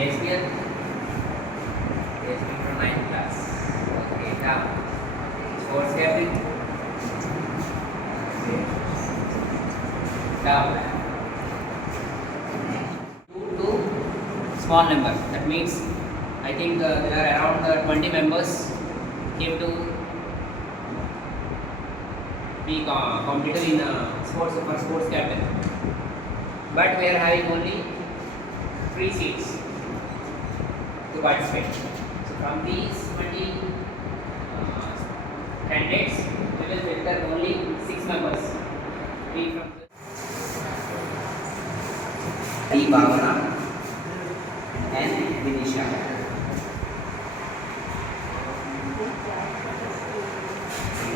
ASPL from 9th class. Okay, now sports captain. Now two small number. That means I think there are around 20 members came to be competitive in sports for sports captain. But we are having only 3 seats to participate. So from these 20 candidates, we will filter only 6 members. 3 from the Bhavana and Vinisha.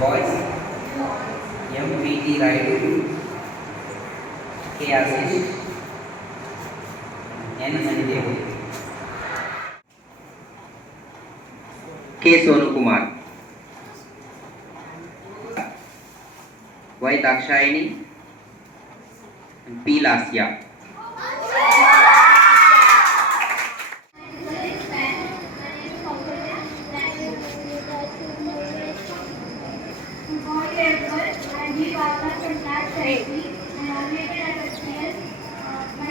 Boys, M.P.T. Raidu, K. Ashish, N. Manidev, K. Sonu Kumar, Y. Dakshayani, and P. Lasya.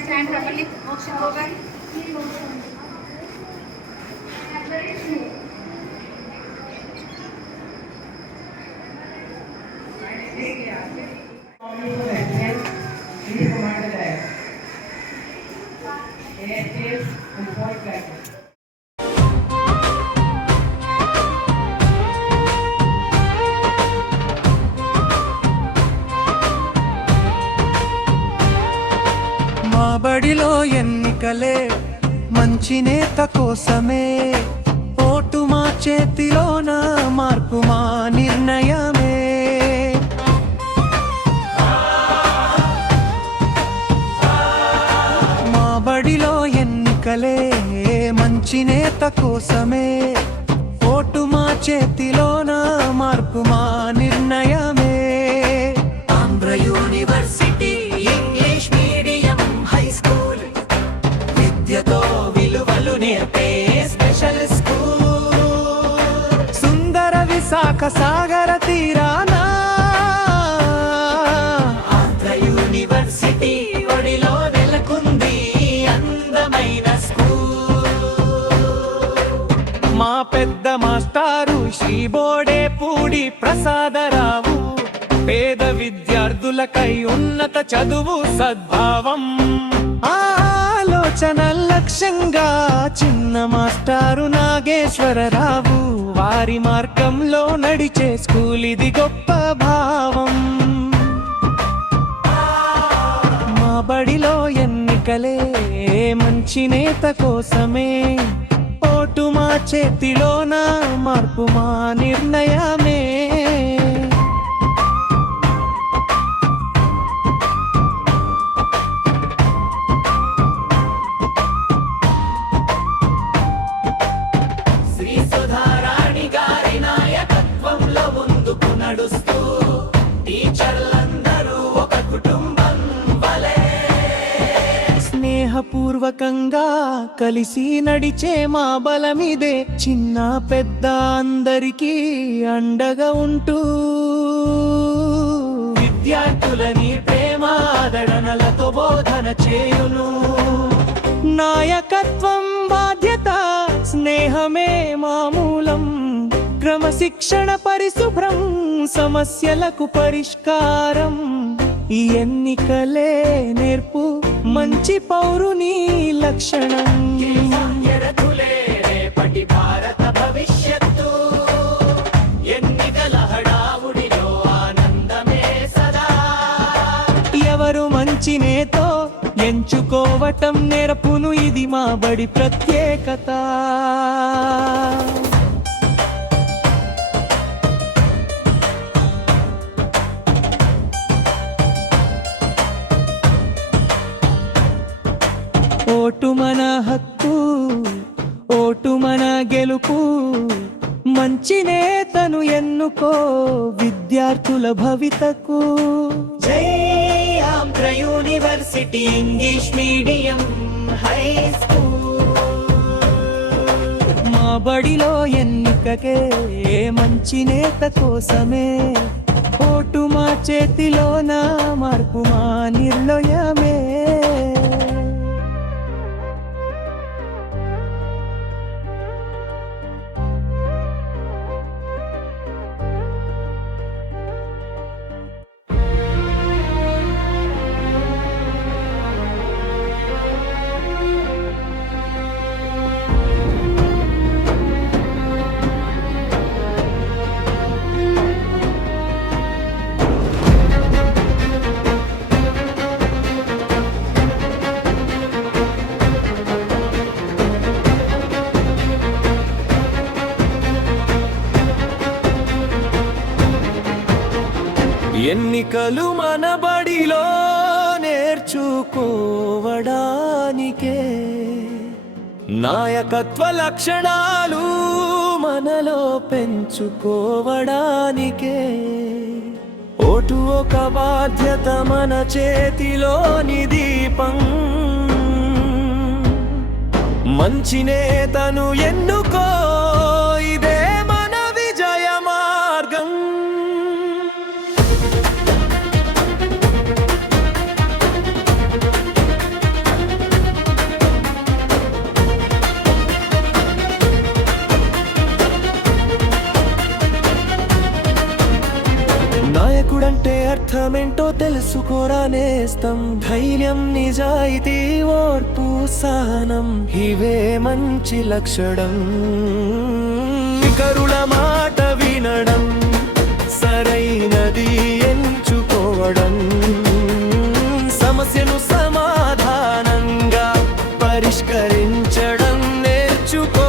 Stand properly. Motion over. మా బడిలో ఎన్నికలే మంచి నేత కోసమే, vote మా చేతిలోన మార్పు మా నిర్ణయమే. మా బడిలో ఎన్నికలే మంచి నేత కోసమే, ఓటు మా చేతిలోన మార్పు మా నిర్ణయమే. Andhra university English medium high school, విద్యతో విలువలు నేర్పే స్పెషల్ స్కూల్. సుందర విశాఖ సాగర తీరాన ఆంధ్ర యూనివర్సిటీ ఒడిలో నెలకొంది అందమైన స్కూల్. మా పెద్ద మాస్టారు శ్రీ బోడేపూడి ప్రసాదరావు, పేద విద్యార్థులకై ఉన్నత చదువు సద్భావం. ఆలోచన లక్ష్యంగా చిన్న మాస్టారు నాగేశ్వరరావు, వారి మార్గంలో నడిచే స్కూల్ ఇది గొప్ప భావం. మా బడిలో ఎన్నికలే మంచి నేత కోసమే, ఓటు మా చేతిలోన మార్పు మా నిర్ణయమే. శ్రీ సుధారాణి గారి నాయకత్వంలో ముందుకు నడుస్తూ టీచర్లందరూ ఒక కుటుంబం వలె స్నేహపూర్వకంగా కలిసి నడిచే మా బలమిదే. చిన్న పెద్ద అందరికీ అండగా ఉంటూ విద్యార్థులని ప్రేమ ఆదరణలతో బోధన చేయును. నాయకత్వం బాధ్యత స్నేహమే మామూలం, క్రమశిక్షణ పరిశుభ్రం సమస్యలకు పరిష్కారం. ఈ ఎన్నికలే నేర్పు మంచి పౌరుని లక్షణం. రేపటి భారత భవిష్యత్తు ఎన్నికల హడావుడిలో ఆనందమే సదా. ఎవరు మంచి నేతో ఎంచుకోవటం నేర్పును, ఇది మా బడి ప్రత్యేకత. ఓటు మన హక్కు, ఓటు మన గెలుపు, మంచి నేతను ఎన్నుకో విద్యార్థుల భవితకు. జై Andhra university English medium high school. బడిలో ఎన్నికకే మంచి నేత కోసమే ఓటు మా చేతిలోన మార్పు మా నిర్ణయమే. ఎన్నికలు మన బడిలో నేర్చుకోవడానికే నాయకత్వ లక్షణాలు మనలో పెంచుకోవడానికే ఓటు ఒక బాధ్యత మన చేతిలోని దీపం మంచి నేతను ఎన్నుకో ఇదే మన విజయ మార్గం. నాయకుడంటే అర్థమేంటో తెలుసుకోరా నేస్తం. ధైర్యం, నిజాయితీ, ఓర్పు, సహనం ఇవే మంచి లక్షణం. ఇతరుల మాట వినడం, సరైనది ఎంచుకోవడం, సమస్యను సమాధానంగా పరిష్కరించడం నేర్చుకో.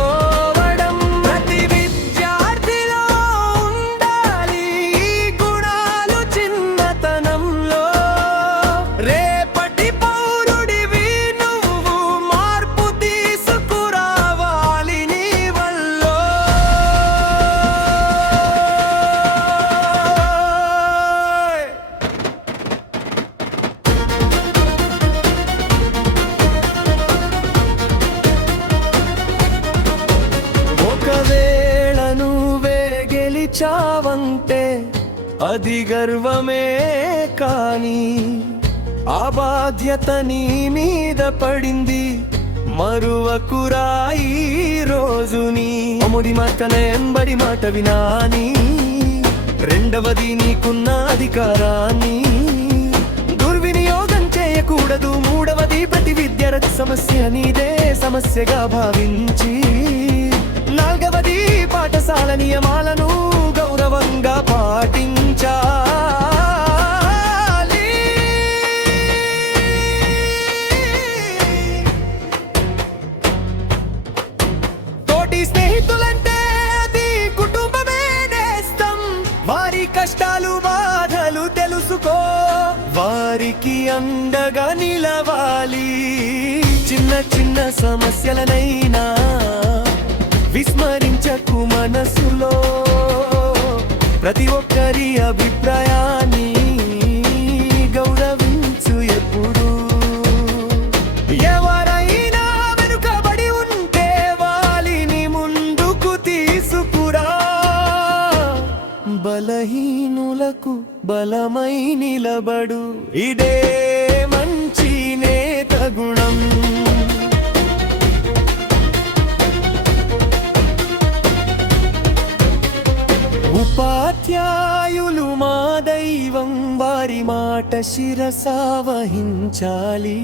చావంటే అది గర్వమే కాని ఆ బాధ్యత నీ మీద పడింది మరువకురా ఈ రోజుని. అమ్ముడి మాటనే ఎంబడి మాట వినాని, రెండవది నీకున్న అధికారాన్ని దుర్వినియోగం చేయకూడదు, మూడవది ప్రతి విద్యార్థి సమస్య నీదే సమస్యగా భావించి, నాలుగవది పాఠశాల నియమాలను గౌరవంగా పాటించాలి. తోటి స్నేహితులంటే అది కుటుంబమే నేస్తం. వారి కష్టాలు బాధలు తెలుసుకో, వారికి అండగా నిలవాలి. చిన్న చిన్న సమస్యలనైనా విస్మరించకు మనసులో, ప్రతి ఒక్కరి అభిప్రాయాన్ని గౌరవించు ఎప్పుడు. ఎవరైనా వెనుకబడి ఉంటే వాలిని ముందుకు తీసుకురా, బలహీనులకు బలమై నిలబడు ఇదే మంచి నేత గుణం. ఉపాధ్యాయులు మా దైవం, వారి మాట శిరసా వహించాలి.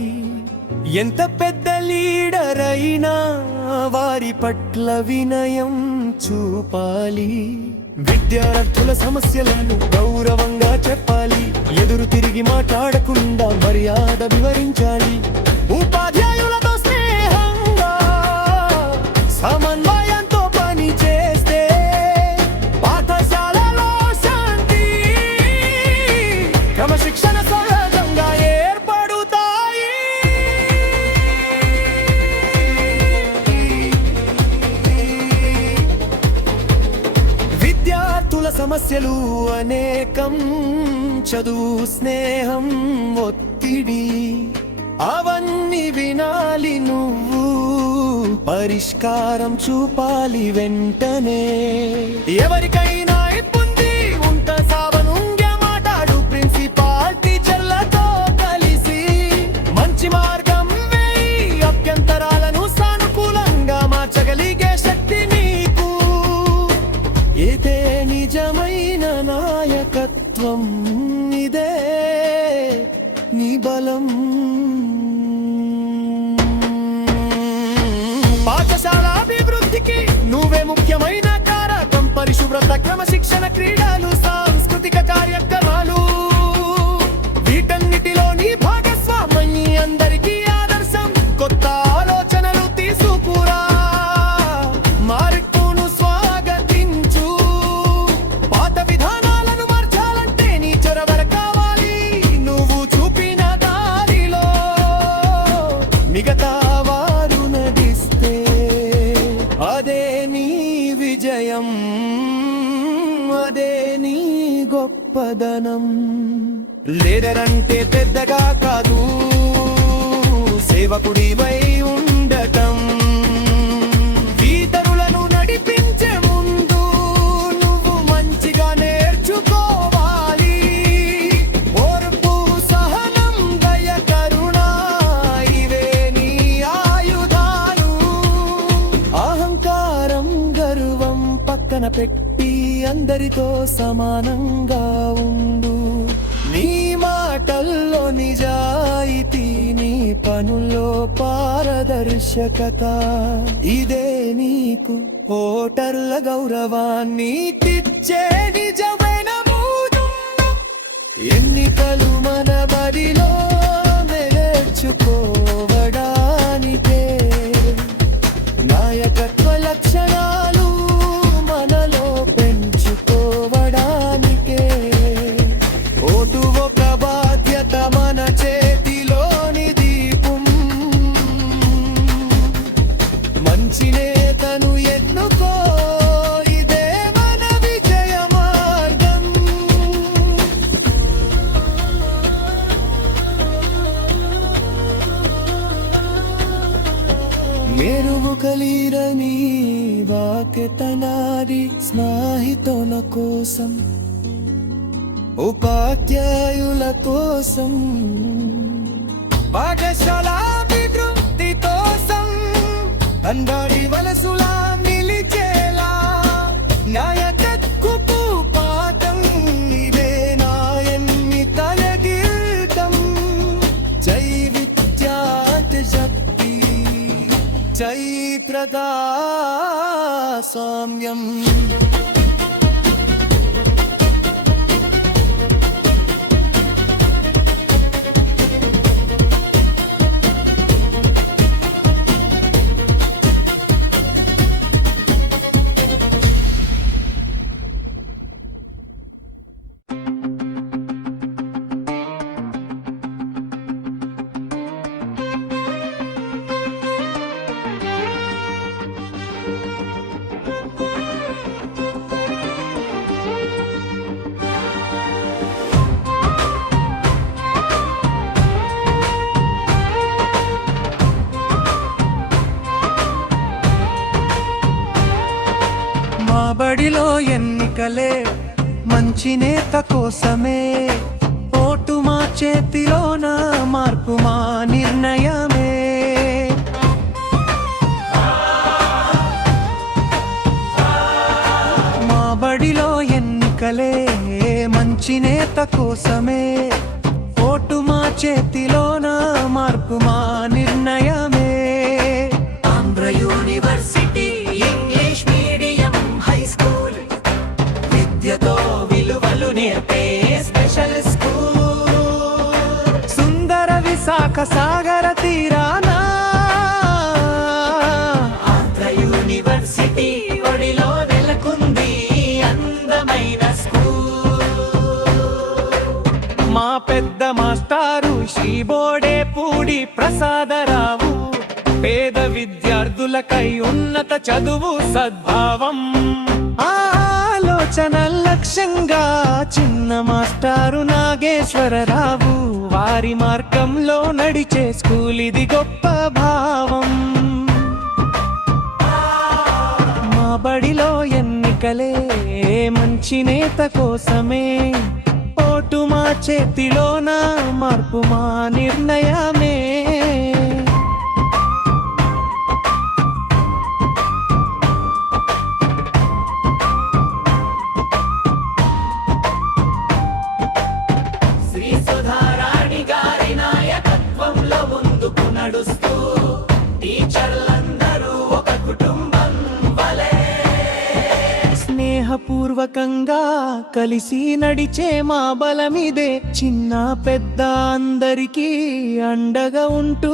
ఎంత పెద్ద లీడర్ అయినా వారి పట్ల వినయం చూపాలి. విద్యార్థుల సమస్యలను గౌరవంగా చెప్పాలి, ఎదురు తిరిగి మాట్లాడకుండా మర్యాద వివరించాలి. ఉపాధ్యాయులతో స్నేహంగా సమన్వయంతో పని చేస్తే పాఠశాలలో శాంతి, క్రమశిక్షణ సహజంగా ఏర్పడుతాయి. విద్యార్థుల సమస్యలు అనేకం, చదువు, స్నేహం, ఒత్తిడి అవన్నీ వినాలి నువ్వు. పరిష్కారం చూపాలి వెంటనే. ఎవరికైనా ఇబ్బంది ఉంట సావనుంగే మాట్లాడు ప్రిన్సిపాల్ టీచర్లతో కలిసి. మంచి మార్గం వేయి, అభ్యంతరాలను సానుకూలంగా మార్చగలిగే శక్తి నీకు. ఇదే నిజమైన నాయకత్వం, ఇదే నీ బలం. పాఠశాల అభివృద్ధికి నువ్వే ముఖ్యమైన కారకం. పరిశుభ్రత, క్రమశిక్షణ, క్రీడలు, సాంస్కృతిక కార్యక్రమాలు, వీటన్నిటిలో నీ భాగస్వామ్యం అందరికీ ఆదర్శం. కొత్త ఆలోచనలు తీసుకురా, మార్పును స్వాగతించు. పాత విధానాలను మార్చాలంటే నీ చొరవ కావాలి. నువ్వు చూపిన దారిలో మిగతా వారు నడిస్తే అదే నీ విజయం, అదే నీ గొప్పదనం. లీడర్ అంటే పెద్దగా కాదు, సేవకుడివై ఉండటం. ఇతరులను నడిపించే ముందు నువ్వు మంచిగా నేర్చుకోవాలి. ఓర్పు, సహనం, దయ, కరుణ, ఇవే నీ ఆయుధాలు. అహంకారం, గర్వం పక్కన పెట్టి అందరితో సమానంగా ఉండు. నీ మాటల్లో నిజాయితీ, నీ పనుల్లో పారదర్శకత, ఇదే నీకు ఓటర్ల గౌరవాన్ని తెచ్చే నిజమైన మూడు. ఎన్నికలు మన బడిలో నేర్చుకోవడానికే. నాయకత్వ లక్షణాలు మనలో పెంచుకోవడానికే. ఓటు ఒక బాధ్యత, మన చేతిలోని దీపం. మంచి నేతను ఎన్నుకో, ఇదే మన విజయ మార్గం. మెరుగు కలిరని వాక్యతనారి స్నేహితుల కోసం, ఉపాధ్యాయుల కోసం, పాఠశాల అభివృద్ధి కోసం, అందరి మనసులా నిలిచేలా నాయకత్వపు పాఠం. ఇదే నా ఎన్నికల గీతం. జై విద్యార్థి శక్తి, జై ప్రజాస్వామ్యం. మా బడిలో ఎన్నికలే మంచి నేత కోసమే. ఓటు మా చేతిలోన, మార్పు మా నిర్ణయమే. మా బడిలో ఎన్నికలే మంచి నేత కోసమే. ఓటు మా చేతిలోన, మార్పు మా నిర్ణయమే. Andhra university English medium high school, విద్యతో విలువలు నేర్పే స్పెషల్ స్కూల్. సుందర విశాఖ సాగర తీరానా ఆంధ్ర యూనివర్సిటీ ఒడిలో నెలకొంది అందమైన స్కూల్. మా పెద్ద మాస్టారు శ్రీ బోడేపూడి ప్రసాదరావు, పేద విద్యార్థులకై ఉన్నత చదువు సద్భావం. ఆలోచన లక్ష్యంగా చిన్న మాస్టారు నాగేశ్వరరావు, వారి మార్గంలో నడిచే స్కూల్ ఇది గొప్ప భావం. ఎన్నికలే మంచి నేత కోసమే, ఓటు మా చేతిలోన, మార్పు మా నిర్ణయమే. శ్రీ సుధారాణి గారి నాయకత్వంలో ముందుకు నడుస్తూ టీచర్లందరూ ఒక కుటుంబం వలె స్నేహపూర్వకంగా కలిసి నడిచే మా బలమిదే. చిన్న పెద్ద అందరికీ అండగా ఉంటూ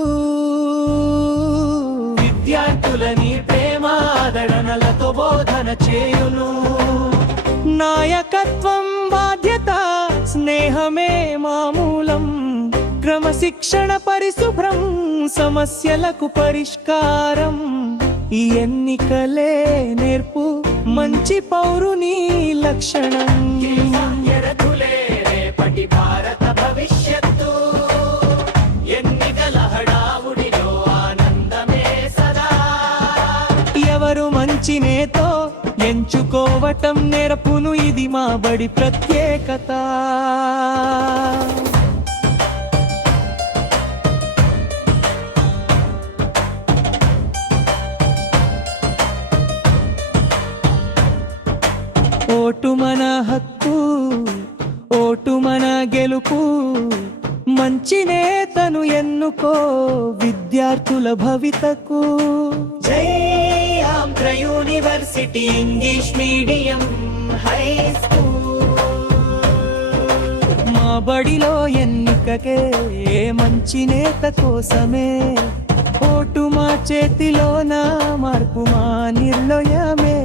విద్యార్థులని ప్రేమ ఆదరణలతో బోధన చేయును. నాయకత్వం బాధ్యత, స్నేహమే మామూలం, క్రమశిక్షణ పరిశుభ్రం, సమస్యలకు పరిష్కారం. ఈ ఎన్నికలే నేర్పు మంచి పౌరుని లక్షణం. రేపటి భారత భవిష్యత్తు, ఎన్నికల హడావుడిలో ఆనందమే సదా. ఎవరు మంచి నేతో ఎంచుకోవటం నేర్పును, ఇది మా బడి ప్రత్యేకత. ఓటు మన హక్కు, ఓటు మన గెలుపు, మంచి నేతను ఎన్నుకో విద్యార్థుల భవితకు. జై Andhra university English medium high school. మా బడిలో ఎన్నికకే మంచి నేత కోసమే, ఓటు మా చేతిలోన, మార్పు మా నిర్ణయమే.